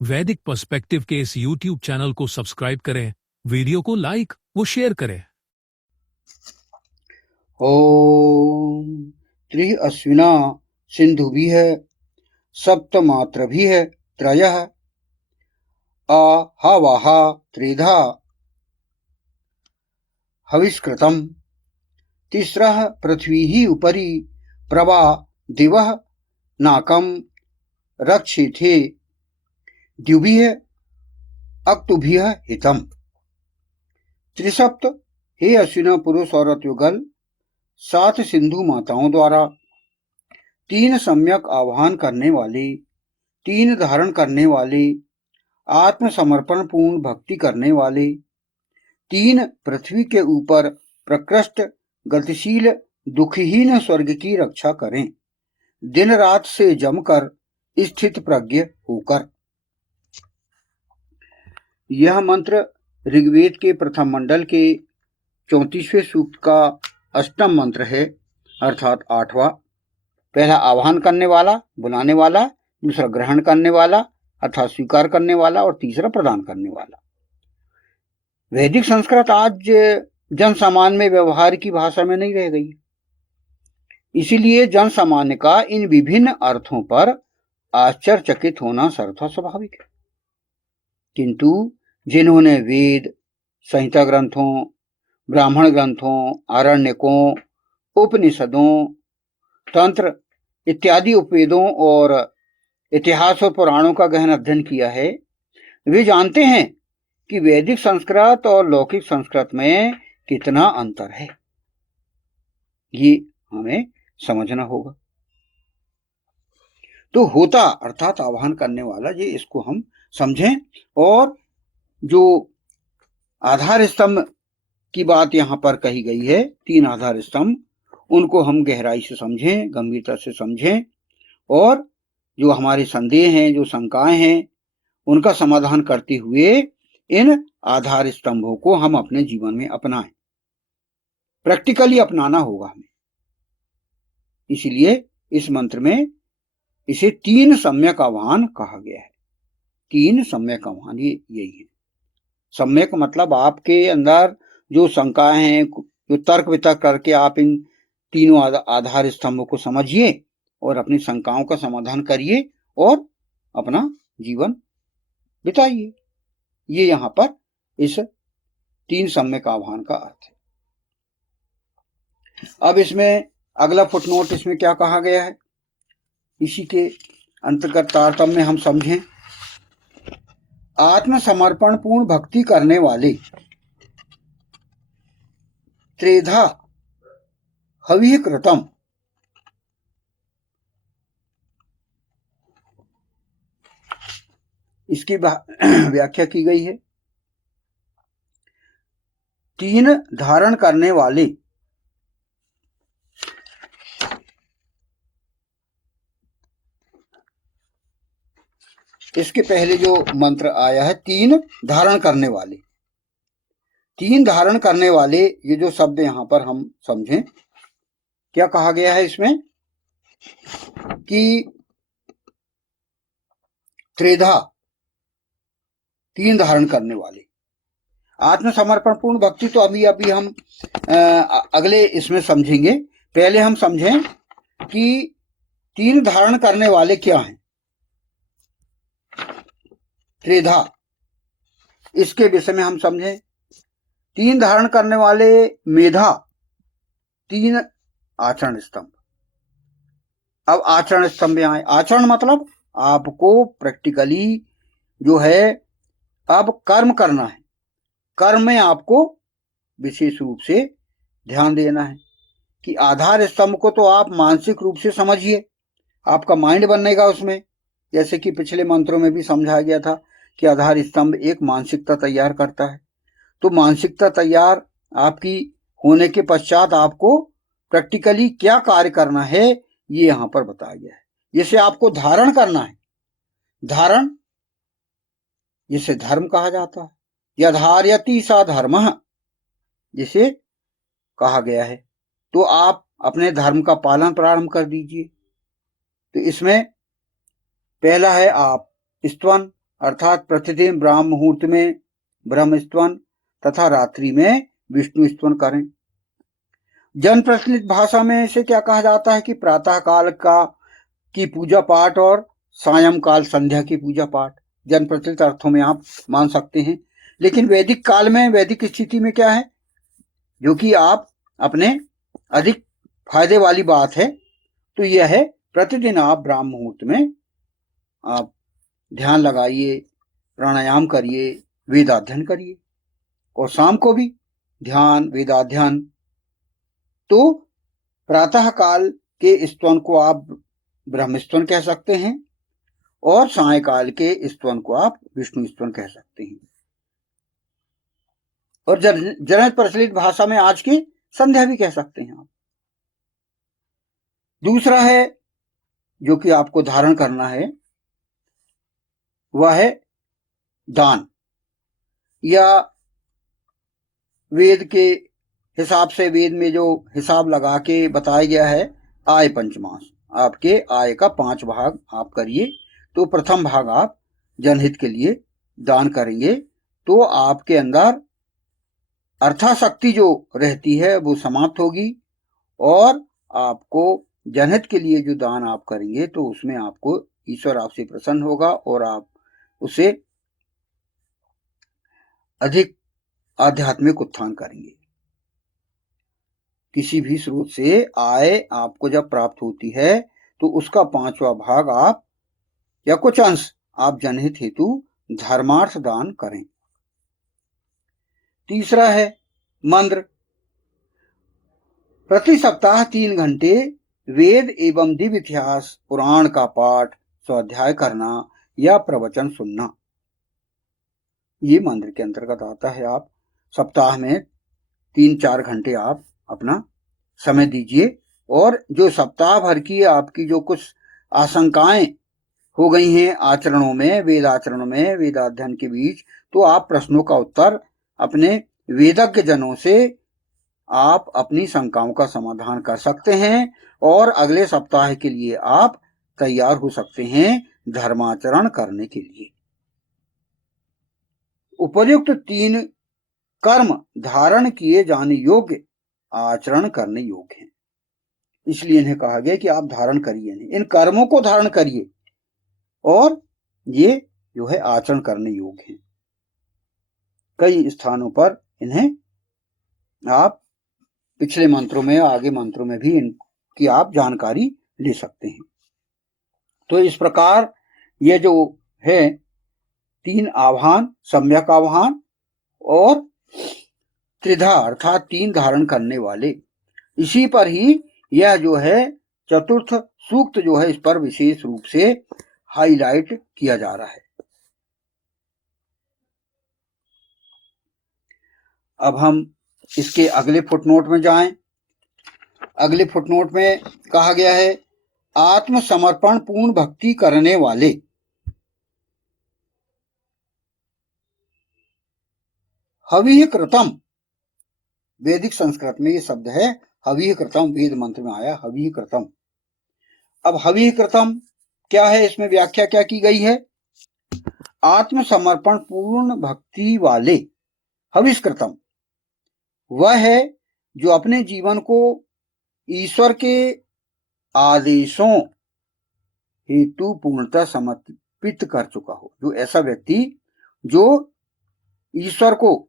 वैदिक पर्सपेक्टिव के इस YouTube चैनल को सब्सक्राइब करें, वीडियो को लाइक व शेयर करें। ओम त्रि अश्विना सिंधुभिः सप्तमात्रभिः त्रयः आहवः त्रिधा हविष्कृतम् तिस्रः पृथ्वीः उपरि प्रभा दिवः नाकम् रक्षिथे द्युभिः अक्तुभिः हितम्। त्रिसप्त हे अश्विना पुरुष औरत युगल 7 सिंधु माताओं द्वारा 3 सम्यक आह्वान करने वाले, 3 धारण करने वाले, आत्मसमर्पण पूर्ण भक्ति करने वाले, 3 पृथ्वी के ऊपर प्रकृष्ट गतिशील दुखहीन स्वर्ग की रक्षा करें, दिन रात से जमकर स्थित प्रज्ञ होकर। यह मंत्र ऋग्वेद के प्रथम मंडल के 34वें सूक्त का अष्टम मंत्र है, अर्थात 8वां। पहला आह्वान करने वाला, बुलाने वाला, दूसरा ग्रहण करने वाला अर्थात स्वीकार करने वाला और तीसरा प्रदान करने वाला। वैदिक संस्कृत आज जन सामान्य में व्यवहार की भाषा में नहीं रह गई, इसीलिए जन सामान्य का इन विभिन्न अर्थों पर आश्चर्यचकित होना सर्वथा स्वाभाविक है। किंतु जिन्होंने वेद, संहिता ग्रंथों, ब्राह्मण ग्रंथों, आरण्यकों, उपनिषदों, तंत्र इत्यादि उपवेदों और इतिहास और पुराणों का गहन अध्ययन किया है, वे जानते हैं कि वैदिक संस्कृत और लौकिक संस्कृत में कितना अंतर है। ये हमें समझना होगा। तो होता अर्थात आह्वान करने वाला, ये इसको हम समझें, और जो आधार स्तंभ की बात यहाँ पर कही गई है, 3 आधार स्तंभ, उनको हम गहराई से समझें, गंभीरता से समझें, और जो हमारे संदेह हैं, जो शंकाएं हैं, उनका समाधान करते हुए इन आधार स्तंभों को हम अपने जीवन में अपनाएं। प्रैक्टिकली अपनाना होगा हमें। इसलिए इस मंत्र में इसे 3 सम्यक आह्वान कहा गया है। 3 सम्यक आह्वान यही है। सम्यक मतलब आपके अंदर जो शंकाएं हैं, जो तर्क वितर्क करके आप इन तीनों आधार स्तंभों को समझिए और अपनी शंकाओं का समाधान करिए और अपना जीवन बिताइए। ये यहाँ पर इस 3 सम्यक आह्वान का अर्थ है। अब इसमें अगला फुटनोट इसमें क्या कहा गया है, इसी के अंतर्गत तारतम्य हम समझें। आत्मसमर्पण पूर्ण भक्ति करने वाले त्रेधा हविः कृतम्, इसकी व्याख्या की गई है। 3 धारण करने वाले, इसके पहले जो मंत्र आया है 3 धारण करने वाले, 3 धारण करने वाले, ये जो शब्द यहां पर हम समझें, क्या कहा गया है इसमें कि त्रेधा, 3 धारण करने वाले। आत्मसमर्पण पूर्ण भक्ति तो अभी हम अगले इसमें समझेंगे। पहले हम समझें कि 3 धारण करने वाले क्या हैं। त्रिधा, इसके विषय में हम समझें। 3 धारण करने वाले मेधा, 3 आचरण स्तंभ। अब आचरण स्तंभ आए। आचरण मतलब आपको प्रैक्टिकली जो है अब कर्म करना है। कर्म में आपको विशेष रूप से ध्यान देना है कि आधार स्तंभ को तो आप मानसिक रूप से समझिए, आपका माइंड बनेगा उसमें। जैसे कि पिछले मंत्रों में भी समझाया गया था कि आधार स्तंभ एक मानसिकता तैयार करता है। तो मानसिकता तैयार आपकी होने के पश्चात आपको प्रैक्टिकली क्या कार्य करना है, ये यहां पर बताया गया है। जिसे आपको धारण करना है, धारण जिसे धर्म कहा जाता है, यधार्यति सा धर्मः जिसे कहा गया है। तो आप अपने धर्म का पालन प्रारंभ कर दीजिए। तो इसमें पहला है आप स्तवन, अर्थात प्रतिदिन ब्राह्म मुहूर्त में ब्रह्म स्तवन तथा रात्रि में विष्णु स्तवन करें। जन प्रचलित भाषा में इसे क्या कहा जाता है कि प्रातः काल की पूजा पाठ और सायंकाल संध्या की पूजा पाठ, जन प्रचलित अर्थों में आप मान सकते हैं। लेकिन वैदिक काल में, वैदिक स्थिति में क्या है, जो कि आप अपने अधिक फायदे वाली बात है, तो यह है प्रतिदिन आप ब्राह्म मुहूर्त में आप ध्यान लगाइए, प्राणायाम करिए, वेदाध्ययन करिए, और शाम को भी ध्यान वेदाध्ययन। तो प्रातः काल के स्तवन को आप ब्रह्म स्तवन कह सकते हैं और सायंकाल के स्तवन को आप विष्णु स्तवन कह सकते हैं। और जन प्रचलित भाषा में आज की संध्या भी कह सकते हैं आप। दूसरा है जो कि आपको धारण करना है, वह है दान, या वेद के हिसाब से, वेद में जो हिसाब लगा के बताया गया है, आय पंचमांश, आपके आय का 5 भाग आप करिए। तो प्रथम भाग आप जनहित के लिए दान करेंगे, तो आपके अंदर अर्थाशक्ति जो रहती है वो समाप्त होगी, और आपको जनहित के लिए जो दान आप करेंगे तो उसमें आपको ईश्वर आपसे प्रसन्न होगा और आप उसे अधिक आध्यात्मिक उत्थान करेंगे। किसी भी स्रोत से आय आपको जब प्राप्त होती है तो उसका 5वां भाग आप या कुछ अंश आप जनहित हेतु धर्मार्थ दान करें। तीसरा है मंत्र। प्रति सप्ताह 3 घंटे वेद एवं दिव्य इतिहास पुराण का पाठ, स्वाध्याय करना या प्रवचन सुनना, ये मंत्र के अंतर्गत आता है। आप सप्ताह में 3-4 घंटे आप अपना समय दीजिए, और जो सप्ताह भर की आपकी जो कुछ आशंकाएं हो गई हैं आचरणों में, वेदाचरणों में, वेदाध्ययन के बीच, तो आप प्रश्नों का उत्तर अपने वेदज्ञ जनों से आप अपनी शंकाओं का समाधान कर सकते हैं, और अगले सप्ताह के लिए आप तैयार हो सकते हैं धर्माचरण करने के लिए। उपर्युक्त 3 कर्म धारण किए जाने योग्य, आचरण करने योग्य हैं, इसलिए इन्हें कहा गया कि आप धारण करिए, इन कर्मों को धारण करिए, और ये जो है आचरण करने योग्य हैं। कई स्थानों पर इन्हें आप पिछले मंत्रों में, आगे मंत्रों में भी इनकी आप जानकारी ले सकते हैं। तो इस प्रकार ये जो है 3 आह्वान, सम्यक आह्वान और त्रिधा अर्थात 3 धारण करने वाले, इसी पर ही यह जो है चतुर्थ सूक्त जो है, इस पर विशेष रूप से हाईलाइट किया जा रहा है। अब हम इसके अगले फुटनोट में जाएं। अगले फुटनोट में कहा गया है आत्मसमर्पण पूर्ण भक्ति करने वाले, हविः कृतम, वैदिक संस्कृत में ये शब्द है हविः कृतम, वेद मंत्र में आया हविः कृतम। अब हविः कृतम क्या है, इसमें व्याख्या क्या की गई है, आत्मसमर्पण पूर्ण भक्ति वाले, हविष कृतम वह है जो अपने जीवन को ईश्वर के आदेशों हेतु पूर्णतः समर्पित कर चुका हो। जो ऐसा व्यक्ति जो ईश्वर को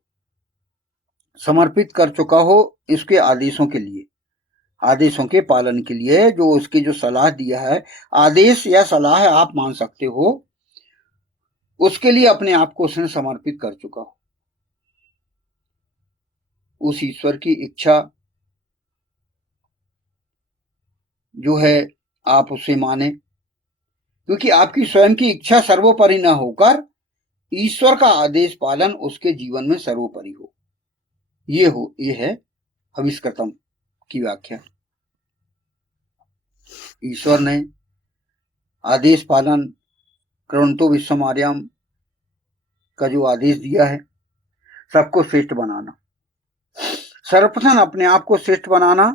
समर्पित कर चुका हो, इसके आदेशों के लिए, आदेशों के पालन के लिए, जो उसकी जो सलाह दिया है, आदेश या सलाह आप मान सकते हो, उसके लिए अपने आप को उसने समर्पित कर चुका हो। उस ईश्वर की इच्छा जो है आप उसे माने, क्योंकि आपकी स्वयं की इच्छा सर्वोपरि न होकर ईश्वर का आदेश पालन उसके जीवन में सर्वोपरि हो। ये है हविष कर्तम की व्याख्या। ईश्वर ने आदेश पालन कृणतो विश्वमार्यम का जो आदेश दिया है, सबको श्रेष्ठ बनाना, सर्वप्रथम अपने आप को श्रेष्ठ बनाना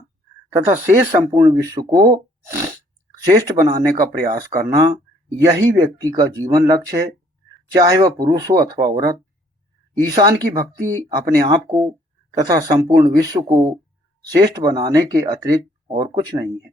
तथा शेष संपूर्ण विश्व को श्रेष्ठ बनाने का प्रयास करना, यही व्यक्ति का जीवन लक्ष्य है। चाहे वह पुरुष हो अथवा औरत। ईशान की भक्ति अपने आप को तथा संपूर्ण विश्व को श्रेष्ठ बनाने के अतिरिक्त और कुछ नहीं है।